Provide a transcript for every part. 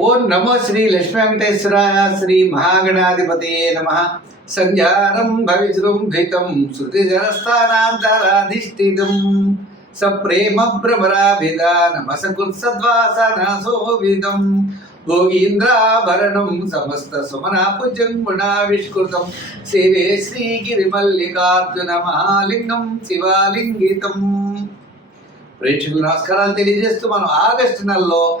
ఓం నమో శ్రీ లక్ష్మీ వెంకటేశ్వరాయ శ్రీ మహాగణాధిపతయే నమ. సంధ్యారం భవిజృంభితం శృతిజరస్థానాంతరాధిష్ఠితం సప్రేమ భ్రమరాభిధానమసకృత్సద్వాసనసోవిదం భోగీంద్రాభరణం సమస్త సుమనాపుజం గుణావిష్కృతం. సేవే శ్రీగిరిమల్లికార్జున మహాలింగం శివాలింగితం. ప్రేక్షకులు నమస్కారాలు తెలియజేస్తూ మనం ఆగస్టు నెలలో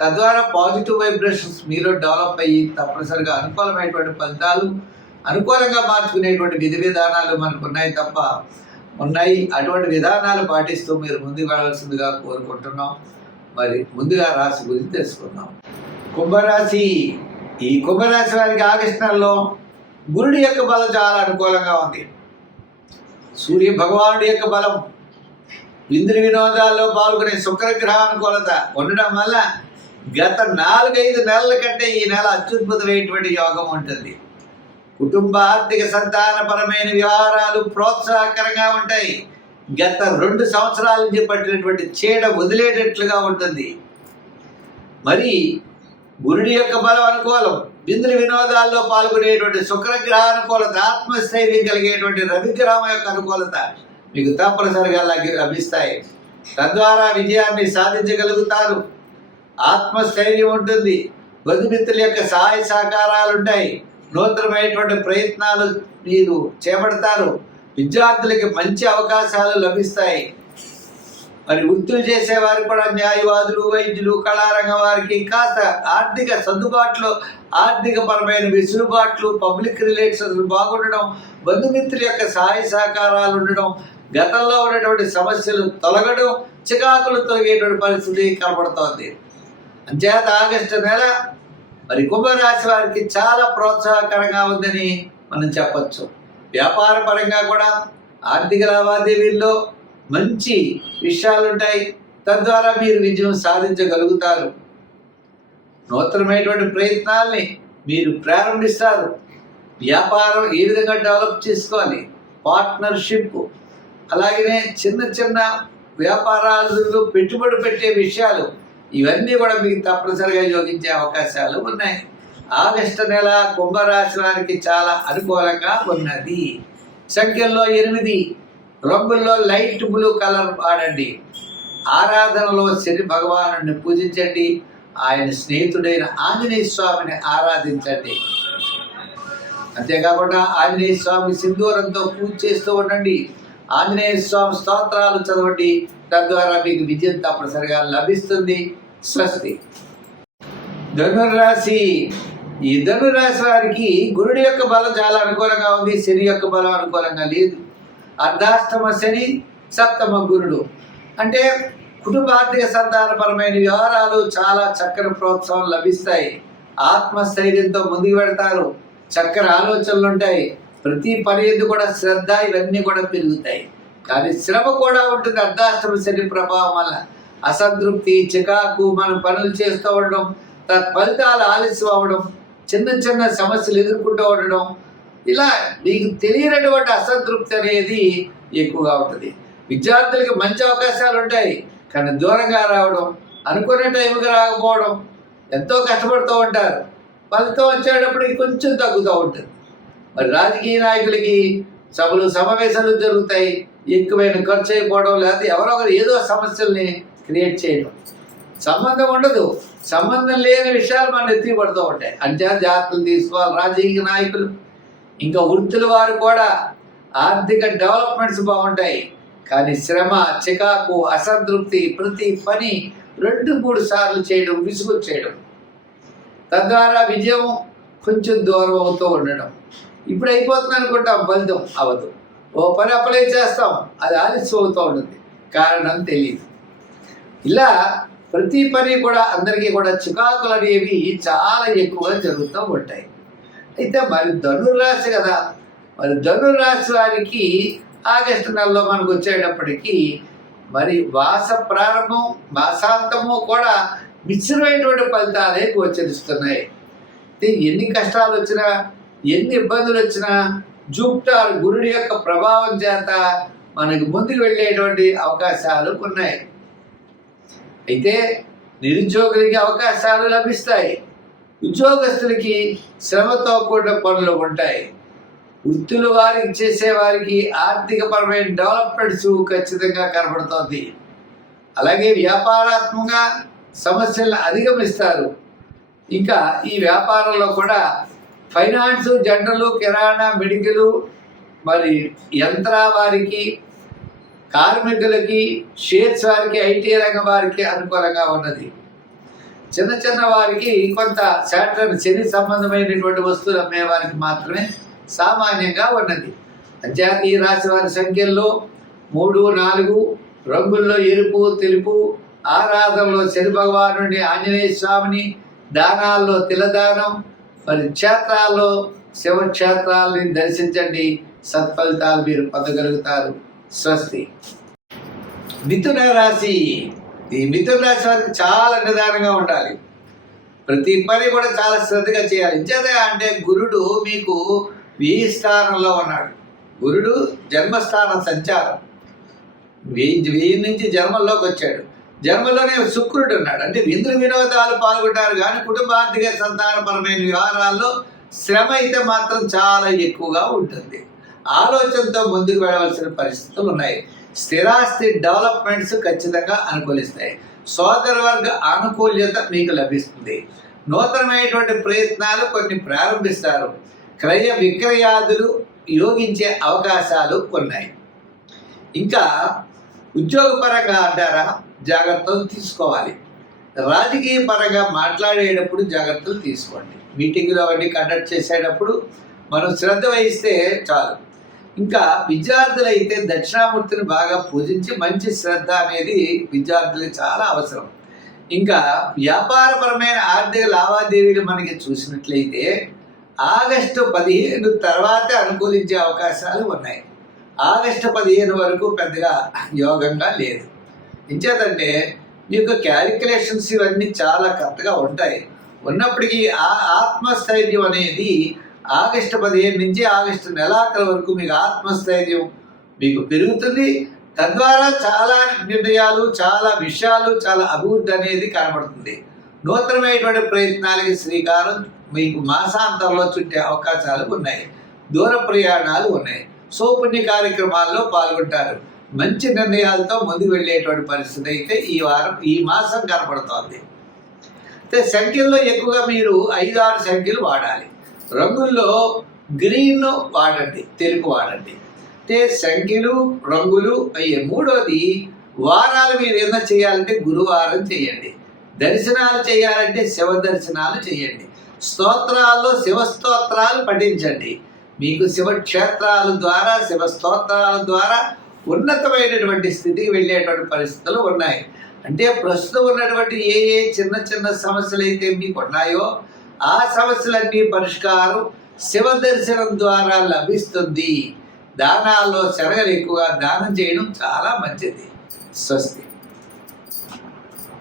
తద్వారా పాజిటివ్ వైబ్రేషన్స్ మీలో డెవలప్ అయ్యి తప్పనిసరిగా అనుకూలమైనటువంటి ఫలితాలు అనుకూలంగా మార్చుకునేటువంటి విధి విధానాలు మనకు ఉన్నాయి తప్ప ఉన్నాయి. అటువంటి విధానాలు పాటిస్తూ మీరు ముందుకు వెళ్ళాల్సిందిగా కోరుకుంటున్నాం. మరి ముందుగా రాశి గురించి తెలుసుకుందాం. కుంభరాశి. ఈ కుంభరాశి వారికి ఆగస్టు నెలలో గురుడి యొక్క బలం చాలా అనుకూలంగా ఉంది. సూర్య భగవానుడి యొక్క బలం ఇంద్ర వినోదాల్లో పాల్గొనే శుక్రగ్రహ అనుకూలత ఉండడం వల్ల గత నాలుగైదు నెలల కంటే ఈ నెల అత్యుద్భుతమైనటువంటి యోగం ఉంటుంది. కుటుంబ ఆర్థిక సంతానపరమైన వ్యవహారాలు ప్రోత్సాహకరంగా ఉంటాయి. గత రెండు సంవత్సరాల నుంచి పట్టినటువంటి చీడ వదిలేటట్లుగా ఉంటుంది. మరి గురుడి యొక్క బలం అనుకూలం బిందులు వినోదాల్లో పాల్గొనేటువంటి శుక్రగ్రహ అనుకూలత ఆత్మస్థైర్యం కలిగేటువంటి రవిగ్రహం యొక్క అనుకూలత మీకు తప్పనిసరిగా లభిస్తాయి. తద్వారా విజయాన్ని సాధించగలుగుతారు. ఆత్మస్థైర్యం ఉంటుంది. బంధుమిత్రుల యొక్క సహాయ సహకారాలు ఉంటాయి నూతనమైనటువంటి ప్రయత్నాలు మీరు చేపడతారు. విద్యార్థులకి మంచి అవకాశాలు లభిస్తాయి. మరి వృత్తులు చేసేవారు కూడా న్యాయవాదులు వైద్యులు కళారంగం వారికి కాస్త ఆర్థిక సర్దుబాట్లు ఆర్థిక పరమైన వెసులుబాట్లు పబ్లిక్ రిలేషన్స్ బాగుండడం బంధుమిత్రుల యొక్క సహాయ సహకారాలు ఉండడం గతంలో ఉన్నటువంటి సమస్యలు తొలగడం చికాకులు తొలగేటువంటి పరిస్థితి కనబడుతోంది. అంచేత ఆగస్టు నెల మరి కుంభరాశి వారికి చాలా ప్రోత్సాహకరంగా ఉందని మనం చెప్పచ్చు. వ్యాపార పరంగా కూడా ఆర్థిక లావాదేవీల్లో మంచి విషయాలుంటాయి. తద్వారా మీరు విజయం సాధించగలుగుతారు. నూతనమైనటువంటి ప్రయత్నాల్ని మీరు ప్రారంభిస్తారు. వ్యాపారం ఏ విధంగా డెవలప్ చేసుకోవాలి? పార్ట్నర్షిప్ అలాగనే చిన్న చిన్న వ్యాపారాలు పెట్టుబడి పెట్టే విషయాలు ఇవన్నీ కూడా మీకు తప్పనిసరిగా యోగించే అవకాశాలు ఉన్నాయి. ఆగస్టు నెల కుంభరాశి వారికి చాలా అనుకూలంగా ఉన్నది. సంఖ్యల్లో ఎనిమిది. రంగుల్లో లైట్ బ్లూ కలర్ వాడండి. ఆరాధనలో శని భగవాను పూజించండి. ఆయన స్నేహితుడైన ఆంజనేయ స్వామిని ఆరాధించండి. అంతేకాకుండా ఆంజనేయ స్వామి సింధూరంతో పూజ చేస్తూ ఉండండి. ఆంజనేయ స్వామి స్తోత్రాలు చదవండి. తద్వారా మీకు విజయం తప్పనిసరిగా లభిస్తుంది. స్వస్తి. ధనుర్రాశి ఈ ధనురాశి వారికి గురుడి యొక్క బలం చాలా అనుకూలంగా ఉంది శని యొక్క బలం అనుకూలంగా లేదు. అర్ధాష్టమ శని సప్తమ గురుడు. అంటే కుటుంబ ఆర్థిక సంతానపరమైన వ్యవహారాలు చాలా చక్కని ప్రోత్సాహం లభిస్తాయి. ఆత్మస్థైర్యంతో ముందుకు పెడతారు చక్కని ఆలోచనలు ఉంటాయి. ప్రతి పని కూడా శ్రద్ధ ఇవన్నీ కూడా పెరుగుతాయి. కానీ శ్రమ కూడా ఉంటుంది అర్ధాష్టమ శని ప్రభావం వల్ల. అసంతృప్తి చికాకు మనం పనులు చేస్తూ ఉండడం తత్ఫలితాలు ఆలస్యం అవ్వడం చిన్న చిన్న సమస్యలు ఎదుర్కొంటూ ఉండడం ఇలా నీకు తెలియనటువంటి అసంతృప్తి అనేది ఎక్కువగా ఉంటుంది. విద్యార్థులకి మంచి అవకాశాలు ఉంటాయి కానీ దూరంగా రావడం అనుకునే టైంకి రాకపోవడం ఎంతో కష్టపడుతూ ఉంటారు. ఫలితం వచ్చేటప్పటికి కొంచెం తగ్గుతూ ఉంటుంది. మరి రాజకీయ నాయకులకి సభలు సమావేశాలు జరుగుతాయి ఎక్కువైన ఖర్చు అయిపోవడం లేకపోతే ఎవరో ఒకరు ఏదో సమస్యల్ని క్రియేట్ చేయడం. సంబంధం ఉండదు. సంబంధం లేని విషయాలు మన ఎత్తి పడుతూ ఉంటాయి. అంచనా జాగ్రత్తలు తీసుకోవాలి రాజకీయ నాయకులు. ఇంకా వృత్తుల వారు కూడా ఆర్థిక డెవలప్మెంట్స్ బాగుంటాయి. కానీ శ్రమ చికాకు అసంతృప్తి ప్రతి పని రెండు మూడు సార్లు చేయడం విసుగు చేయడం. తద్వారా విజయం కొంచెం దూరం అవుతూ ఉండడం. ఇప్పుడు అయిపోతుంది అనుకుంటాం ఫలితం అవ్వదు ఓ పని అప్లై చేస్తాం అది ఆలస్యం అవుతూ ఉంటుంది. కారణం తెలియదు. ఇలా ప్రతి పని కూడా అందరికీ కూడా చికాకులు అనేవి చాలా ఎక్కువగా జరుగుతూ ఉంటాయి. అయితే మరి ధనుర్రాశి కదా మరి ధనుర్రాశి వారికి ఆగస్టు నెలలో మనకు వచ్చేటప్పటికీ మరి మాస ప్రారంభం మాసాంతము కూడా మిశ్రమైనటువంటి ఫలితాలే గోచరిస్తున్నాయి. ఎన్ని కష్టాలు వచ్చినా ఎన్ని ఇబ్బందులు వచ్చినా జూప్టార్ గురుడి యొక్క ప్రభావం చేత మనకు ముందుకు వెళ్ళేటువంటి అవకాశాలు ఉన్నాయి అయితే నిరుద్యోగులకి అవకాశాలు లభిస్తాయి. ఉద్యోగస్తులకి శ్రమతో కూడిన పనులు ఉంటాయి. వృత్తులు వారికి చేసే వారికి ఆర్థికపరమైన డెవలప్మెంట్స్ ఖచ్చితంగా కనబడుతోంది. అలాగే వ్యాపారాత్మకంగా సమస్యలను అధిగమిస్తారు. ఇంకా ఈ వ్యాపారంలో కూడా ఫైనాన్స్ జనరల్ కిరాణా మెడికల్ మరి యంత్ర వారికి కార్మికులకి షేర్స్ వారికి ఐటీ రంగం వారికి అనుకూలంగా ఉన్నది. చిన్న చిన్న వారికి కొంత శాటర్న్ శని సంబంధమైనటువంటి వస్తువులు అమ్మేవారికి మాత్రమే సామాన్యంగా ఉన్నది. అంతేకాక రాశి వారి సంఖ్యల్లో మూడు నాలుగు రంగుల్లో ఎరుపు తెలుపు ఆరాధనలో శని భగవాను ఆంజనేయ స్వామిని దానాల్లో తిలదానం మరి క్షేత్రాల్లో శివక్షేత్రాలని దర్శించండి. సత్ఫలితాలు మీరు పొందగలుగుతారు. స్వస్తి. మిథున రాశి. ఈ మిథున రాశి వారికి చాలా నిదానంగా ఉండాలి. ప్రతి పని కూడా చాలా శ్రద్ధగా చేయాలి. ఇంచేత అంటే గురుడు మీకు వెయ్యి స్థానంలో ఉన్నాడు. గురుడు జన్మస్థాన సంచారం. వెయ్యి వెయ్యి నుంచి జన్మల్లోకి వచ్చాడు. జన్మలోనే శుక్రుడు ఉన్నాడు. అంటే విందు వినోదాలు పాల్గొంటారు కానీ కుటుంబ ఆర్థిక సంతానపరమైన వ్యవహారాల్లో శ్రమ అయితే మాత్రం చాలా ఎక్కువగా ఉంటుంది. ఆలోచనతో ముందుకు వెళ్ళవలసిన పరిస్థితులు ఉన్నాయి. స్థిరాస్తి డెవలప్మెంట్స్ ఖచ్చితంగా అనుకూలిస్తాయి. సోదర వర్గ ఆనుకూల్యత మీకు లభిస్తుంది. నూతనమైనటువంటి ప్రయత్నాలు కొన్ని ప్రారంభిస్తారు. క్రయ విక్రయాదులు యోగించే అవకాశాలు ఉన్నాయి. ఇంకా ఉద్యోగపరంగా అంటారా? జాగ్రత్తలు తీసుకోవాలి. రాజకీయ పరంగా మాట్లాడేటప్పుడు జాగ్రత్తలు తీసుకోండి. మీటింగ్లో అవన్నీ కండక్ట్ చేసేటప్పుడు మనం శ్రద్ధ వహిస్తే చాలు. ఇంకా విద్యార్థులు అయితే దక్షిణామూర్తిని బాగా పూజించి మంచి శ్రద్ధ అనేది విద్యార్థులకు చాలా అవసరం. ఇంకా వ్యాపారపరమైన ఆర్థిక లావాదేవీలు మనకి చూసినట్లయితే ఆగస్టు పదిహేను తర్వాతే అనుకూలించే అవకాశాలు ఉన్నాయి. ఆగస్టు పదిహేను వరకు పెద్దగా యోగంగా లేదు. ఇంచేతంటే మీకు క్యాలిక్యులేషన్స్ ఇవన్నీ చాలా కరెక్ట్గా ఉంటాయి. ఉన్నప్పటికీ ఆ ఆత్మస్థైర్యం అనేది ఆగస్టు పదిహేను నుంచి ఆగస్టు నెలాఖరు వరకు మీకు ఆత్మస్థైర్యం మీకు పెరుగుతుంది. తద్వారా చాలా నిర్ణయాలు చాలా విషయాలు చాలా అభివృద్ధి అనేది కనబడుతుంది. నూతనమైనటువంటి ప్రయత్నాలకి శ్రీకారం మీకు మాసాంతంలో చుట్టే అవకాశాలు ఉన్నాయి. దూర ప్రయాణాలు ఉన్నాయి. సోపుణ్య కార్యక్రమాల్లో పాల్గొంటారు. మంచి నిర్ణయాలతో ముందుకు వెళ్ళేటువంటి పరిస్థితి అయితే ఈ వారం ఈ మాసం కనపడుతోంది అయితే సంఖ్యల్లో ఎక్కువగా మీరు ఐదు ఆరు సంఖ్యలు వాడాలి. రంగుల్లో గ్రీన్ వాడండి తెలుపు వాడండి. అంటే సంఖ్యలు రంగులు అయ్యే మూడోది వారాలు మీరు ఏదైనా చేయాలంటే గురువారం చేయండి. దర్శనాలు చేయాలంటే శివ దర్శనాలు చేయండి. స్తోత్రాల్లో శివ స్తోత్రాలు పఠించండి. మీకు శివక్షేత్రాల ద్వారా శివస్తోత్రాల ద్వారా ఉన్నతమైనటువంటి స్థితికి వెళ్ళేటువంటి పరిస్థితులు ఉన్నాయి. అంటే ప్రస్తుతం ఉన్నటువంటి ఏ ఏ చిన్న చిన్న సమస్యలు అయితే మీకు ఉన్నాయో ఆ సమస్యలన్నీ పరిష్కారం శివ దర్శనం ద్వారా లభిస్తుంది. దానాల్లో శనగలు ఎక్కువగా దానం చేయడం చాలా మంచిది. స్వస్తి.